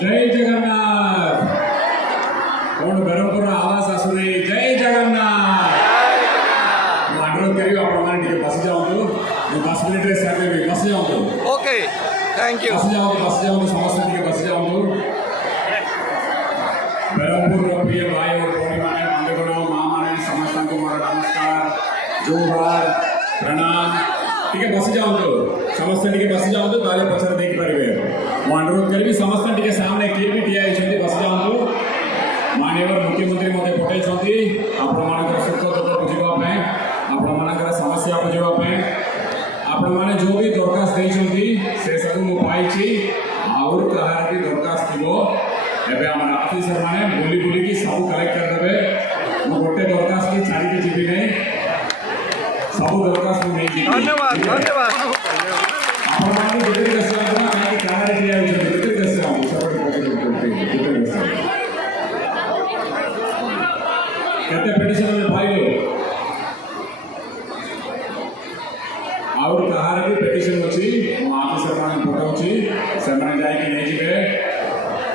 जय जगन्नाथ कौन बरमपुर आवाज आसुनी जय जगन्नाथ अनुरोध करियो आपण टिके बस जाओ 10 मिनिट रे सारे भी बस जाओ ओके थैंक यू बस जाओ समस्त टिके बस जाओ बरमपुर प्रिय भाई और भौणी माने बंधुगण मां माने समस्त को मोर नमस्कार जोहार प्रणाम टिके बस जाओ समस्त टिके बस जाओ ताले पछर देख परिबे मु अनुरोध करी समस्त टिके सामने किए भी ठिया होइछन्ती बस जाओ माननीय मुख्यमंत्री मते पठाइछन्ती आपण मानकर सुख दुख बुझिबा पे आपण मानकर समस्या बुझिबा पे आपण माने जो भी दरखास्त देइछन्ती से सब मु पाइछि और कहार भी दरखास्त थिबो एबे हमर ऑफिसर माने बोली बोली की सब कलेक्ट कर देबे मु गोटे दरखास्त की छाड़ी के जीबी नै सब दरखास्त मु नै जीबी धन्यवाद धन्यवाद आपण माने जेते कसे आपण काई कहार दिया होइछन्ती जेते कसे आपण सपोर्ट करते जेते कसे केते पेटिशन में फाइल और कहार भी पेटिशन अछि मु ऑफिसर माने पठाउछि से माने जाय कि नै जिबे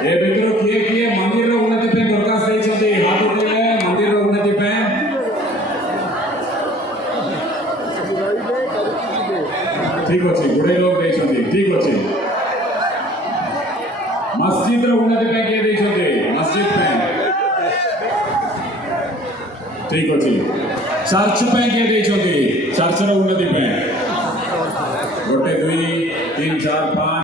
ए भितर किए मंदिर रो उन्नति पे दरखास्त देइछन्ती हाथ उठेले मंदिर रो उन्नति पे ठीक अछि गुडे लोग देइछन्ती ठीक अछि मस्जिद रो उन्नति पे के देइछन्ती मस्जिद पे ठीक अछि चर्च पे के देइछन्ती चर्च रो उन्नति पे गोटे 2 3 4 5